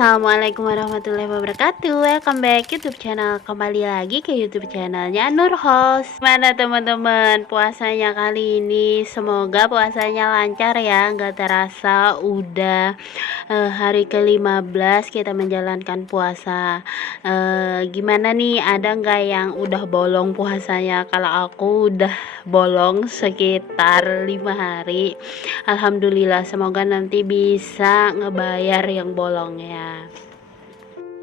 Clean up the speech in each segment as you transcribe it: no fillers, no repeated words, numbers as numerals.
Assalamualaikum warahmatullahi wabarakatuh. Welcome back YouTube channel. Kembali lagi ke YouTube channelnya Nur Host. Gimana teman-teman puasanya kali ini? Semoga puasanya lancar ya. Nggak terasa udah hari ke-15 kita menjalankan puasa. Gimana nih? Ada nggak yang udah bolong puasanya? Kalau aku udah bolong sekitar 5 hari. Alhamdulillah, semoga nanti bisa ngebayar yang bolongnya.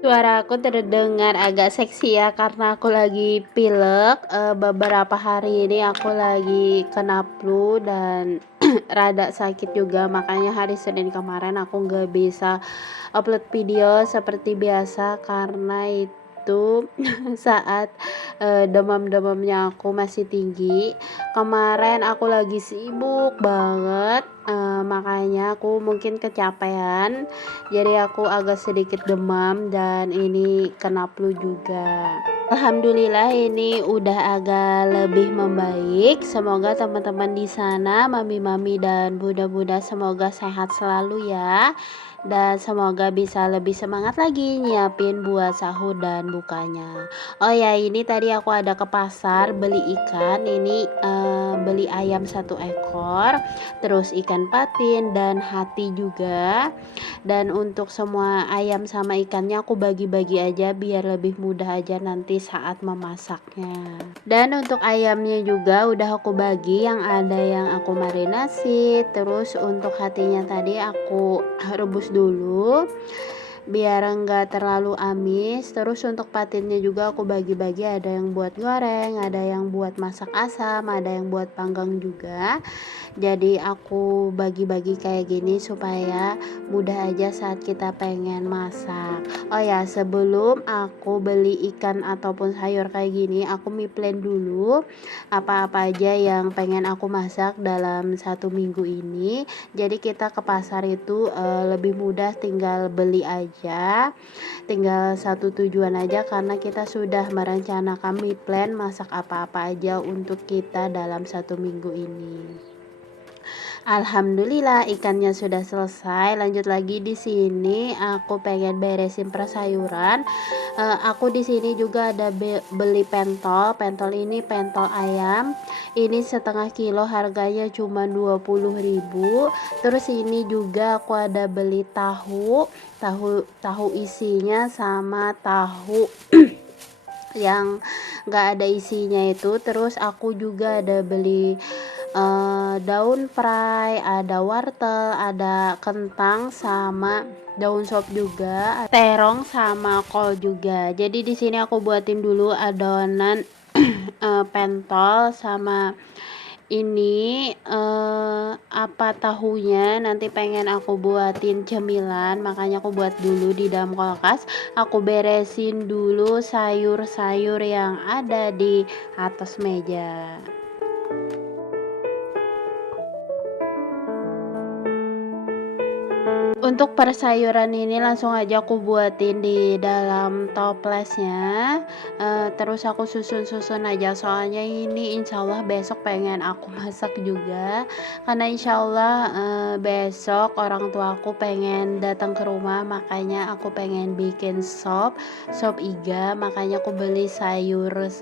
Suara aku terdengar agak seksi ya karena aku lagi pilek. Beberapa hari ini aku lagi kena flu dan rada sakit juga, makanya hari Senin kemarin aku nggak bisa upload video seperti biasa karena itu saat demam-demamnya aku masih tinggi. Kemarin aku lagi sibuk banget, makanya aku mungkin kecapean, jadi aku agak sedikit demam dan ini kena flu juga. Alhamdulillah ini udah agak lebih membaik. Semoga teman-teman di sana, mami-mami dan bunda-bunda semoga sehat selalu ya. Dan semoga bisa lebih semangat lagi nyiapin buat sahur dan bukanya. Oh ya, ini tadi aku ada ke pasar beli ikan. Ini beli ayam 1 ekor, terus ikan patin dan hati juga. Dan untuk semua ayam sama ikannya aku bagi-bagi aja biar lebih mudah aja nanti saat memasaknya. Dan untuk ayamnya juga udah aku bagi, yang ada yang aku marinasi, terus untuk hatinya tadi aku rebus dulu biar enggak terlalu amis. Terus untuk patinnya juga aku bagi-bagi, ada yang buat goreng, ada yang buat masak asam, ada yang buat panggang juga. Jadi aku bagi-bagi kayak gini supaya mudah aja saat kita pengen masak. Oh ya, sebelum aku beli ikan ataupun sayur kayak gini, aku mie-plan dulu apa-apa aja yang pengen aku masak dalam 1 minggu ini. Jadi kita ke pasar itu lebih mudah, tinggal beli aja, tinggal satu tujuan aja karena kita sudah merencanakan mie plan masak apa-apa aja untuk kita dalam 1 minggu ini. Alhamdulillah ikannya sudah selesai. Lanjut lagi di sini aku pengen beresin persayuran. Aku di sini juga ada beli pentol. Pentol ini pentol ayam. Ini setengah kilo harganya cuma 20.000. Terus ini juga aku ada beli tahu isinya sama tahu yang nggak ada isinya itu. Terus aku juga ada beli daun fry, ada wortel, ada kentang sama daun sop juga, terong sama kol juga. Jadi di sini aku buatin dulu adonan pentol sama ini apa tahunya nanti pengen aku buatin cemilan, makanya aku buat dulu di dalam kulkas. Aku beresin dulu sayur-sayur yang ada di atas meja. Untuk persayuran ini langsung aja aku buatin di dalam toplesnya. Terus aku susun-susun aja soalnya ini insyaallah besok pengen aku masak juga, karena insyaallah besok orang tua aku pengen datang ke rumah, makanya aku pengen bikin sop iga, makanya aku beli sayur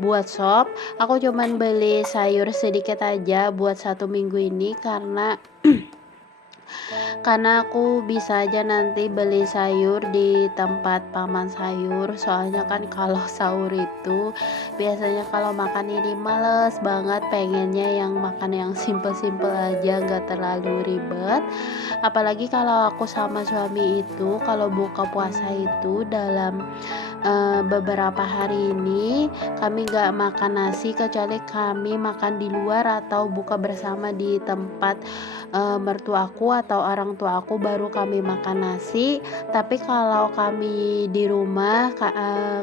buat sop. Aku cuman beli sayur sedikit aja buat 1 minggu ini karena aku bisa aja nanti beli sayur di tempat paman sayur. Soalnya kan kalau sahur itu biasanya kalau makan ini males banget, pengennya yang makan yang simple-simple aja, gak terlalu ribet. Apalagi kalau aku sama suami itu kalau buka puasa itu dalam beberapa hari ini kami gak makan nasi, kecuali kami makan di luar atau buka bersama di tempat mertuaku atau orang tua aku, baru kami makan nasi. Tapi kalau kami di rumah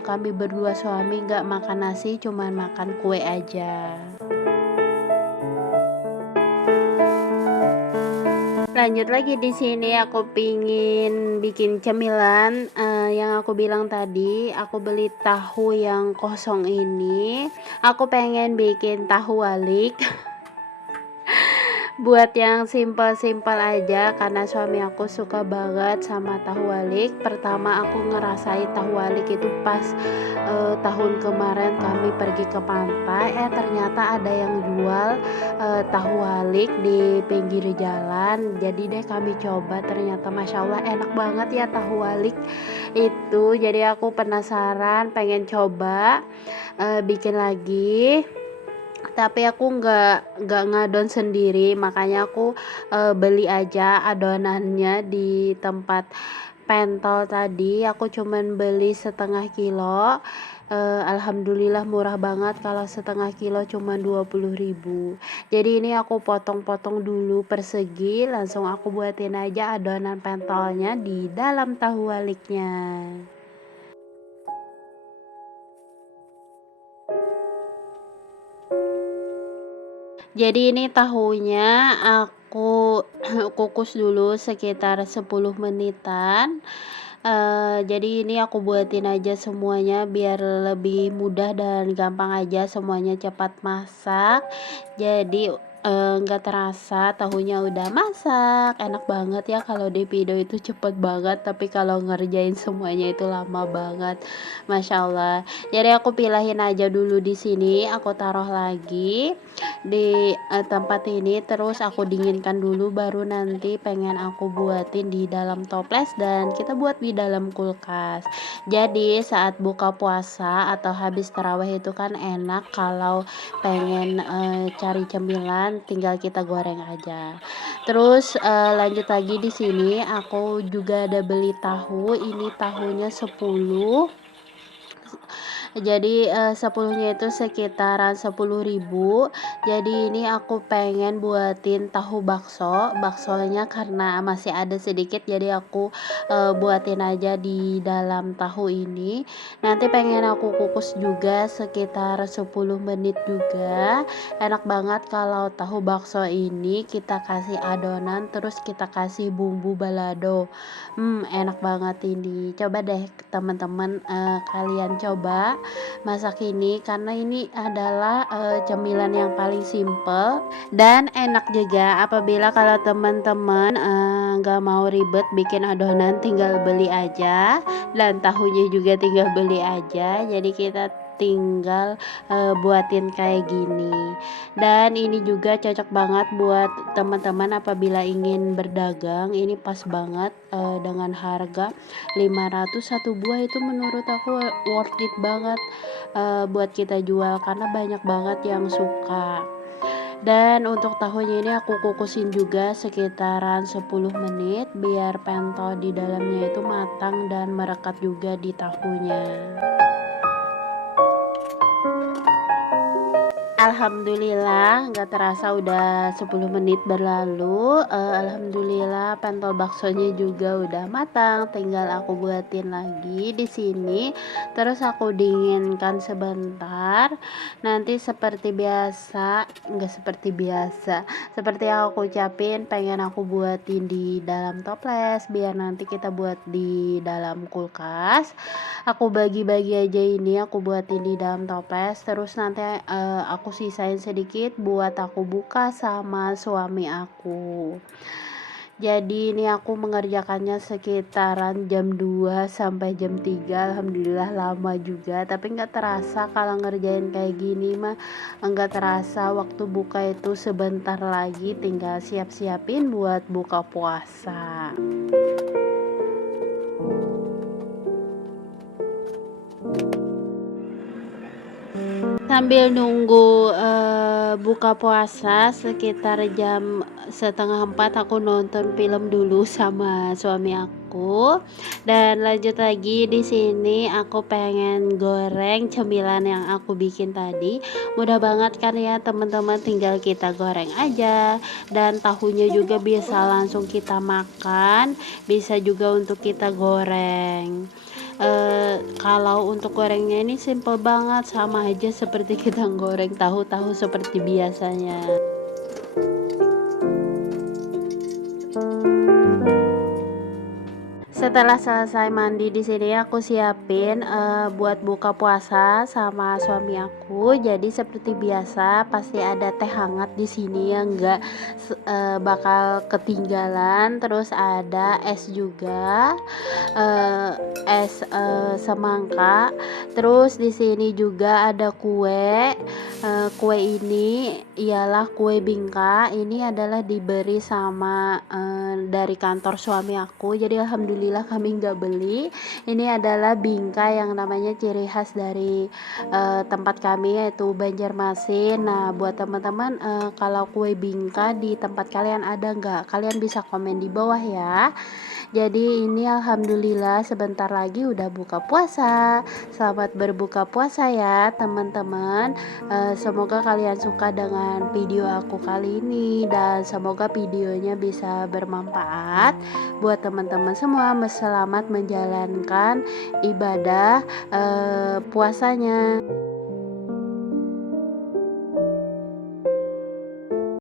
kami berdua suami gak makan nasi, cuman makan kue aja. Lanjut lagi di sini aku pingin bikin cemilan, yang aku bilang tadi aku beli tahu yang kosong ini. Aku pengen bikin tahu walik buat yang simpel-simpel aja karena suami aku suka banget sama tahu walik. Pertama aku ngerasain tahu walik itu pas tahun kemarin kami pergi ke pantai, ternyata ada yang jual tahu walik di pinggir jalan. Jadi deh kami coba, ternyata masya Allah enak banget ya tahu walik itu. Jadi aku penasaran pengen coba bikin lagi, tapi aku nggak ngadon sendiri, makanya aku beli aja adonannya di tempat pentol tadi. Aku cuman beli setengah kilo. Alhamdulillah murah banget, kalau setengah kilo cuma 20.000. Jadi ini aku potong-potong dulu persegi, langsung aku buatin aja adonan pentolnya di dalam tahu waliknya. Jadi ini tahunya aku kukus dulu sekitar 10 menitan. Jadi ini aku buatin aja semuanya biar lebih mudah dan gampang aja, semuanya cepat masak. Jadi nggak terasa tahunya udah masak. Enak banget ya, kalau di video itu cepet banget, tapi kalau ngerjain semuanya itu lama banget. Masya Allah. Jadi aku pilahin aja dulu di sini, aku taruh lagi di tempat ini, terus aku dinginkan dulu, baru nanti pengen aku buatin di dalam toples dan kita buat di dalam kulkas. Jadi saat buka puasa atau habis tarawih itu kan enak kalau pengen cari cemilan, tinggal kita goreng aja. Terus lanjut lagi di sini aku juga ada beli tahu, ini tahunya 10. Jadi 10-nya itu sekitaran 10.000. Jadi ini aku pengen buatin tahu baksonya karena masih ada sedikit, jadi aku buatin aja di dalam tahu ini. Nanti pengen aku kukus juga sekitar 10 menit juga. Enak banget kalau tahu bakso ini kita kasih adonan terus kita kasih bumbu balado. Enak banget ini. Coba deh teman-teman, kalian coba masak ini karena ini adalah cemilan yang paling simple dan enak juga. Apabila kalau teman-teman nggak mau ribet bikin adonan, tinggal beli aja, dan tahunya juga tinggal beli aja. Jadi kita tinggal buatin kayak gini. Dan ini juga cocok banget buat teman-teman apabila ingin berdagang. Ini pas banget dengan harga 500 satu buah, itu menurut aku worth it banget buat kita jual karena banyak banget yang suka. Dan untuk tahunya ini aku kukusin juga sekitaran 10 menit biar pentol di dalamnya itu matang dan merekat juga di tahunya. Alhamdulillah nggak terasa udah 10 menit berlalu. Alhamdulillah pentol baksonya juga udah matang, tinggal aku buatin lagi di sini. Terus aku dinginkan sebentar. Nanti seperti biasa, nggak seperti biasa, seperti yang aku ucapin, pengen aku buatin di dalam toples biar nanti kita buat di dalam kulkas. Aku bagi-bagi aja, ini aku buatin di dalam toples, terus nanti aku sisain sedikit buat aku buka sama suami aku. Jadi ini aku mengerjakannya sekitaran jam 2 sampai jam 3. Alhamdulillah lama juga, tapi nggak terasa kalau ngerjain kayak gini mah, nggak terasa waktu buka itu sebentar lagi, tinggal siap-siapin buat buka puasa. Sambil nunggu buka puasa sekitar jam setengah 4, aku nonton film dulu sama suami aku. Dan lanjut lagi di sini aku pengen goreng cemilan yang aku bikin tadi. Mudah banget kan ya teman-teman, tinggal kita goreng aja. Dan tahunya juga bisa langsung kita makan, bisa juga untuk kita goreng. Kalau untuk gorengnya ini simple banget, sama aja seperti kita goreng tahu-tahu seperti biasanya. Setelah selesai mandi di sini aku siapin buat buka puasa sama suami aku. Jadi seperti biasa pasti ada teh hangat di sini yang enggak bakal ketinggalan. Terus ada es juga, eh, es semangka. Terus di sini juga ada kue. Kue ini ialah kue bingka. Ini adalah diberi sama dari kantor suami aku. Jadi alhamdulillah kami nggak beli. Ini adalah bingka yang namanya ciri khas dari tempat kami, yaitu Banjarmasin. Nah, buat teman-teman, kalau kue bingka di tempat kalian ada nggak? Kalian bisa komen di bawah ya. Jadi ini alhamdulillah sebentar lagi udah buka puasa. Selamat berbuka puasa ya teman-teman. Semoga kalian suka dengan video aku kali ini, dan semoga videonya bisa bermanfaat buat teman-teman semua. Selamat menjalankan ibadah puasanya.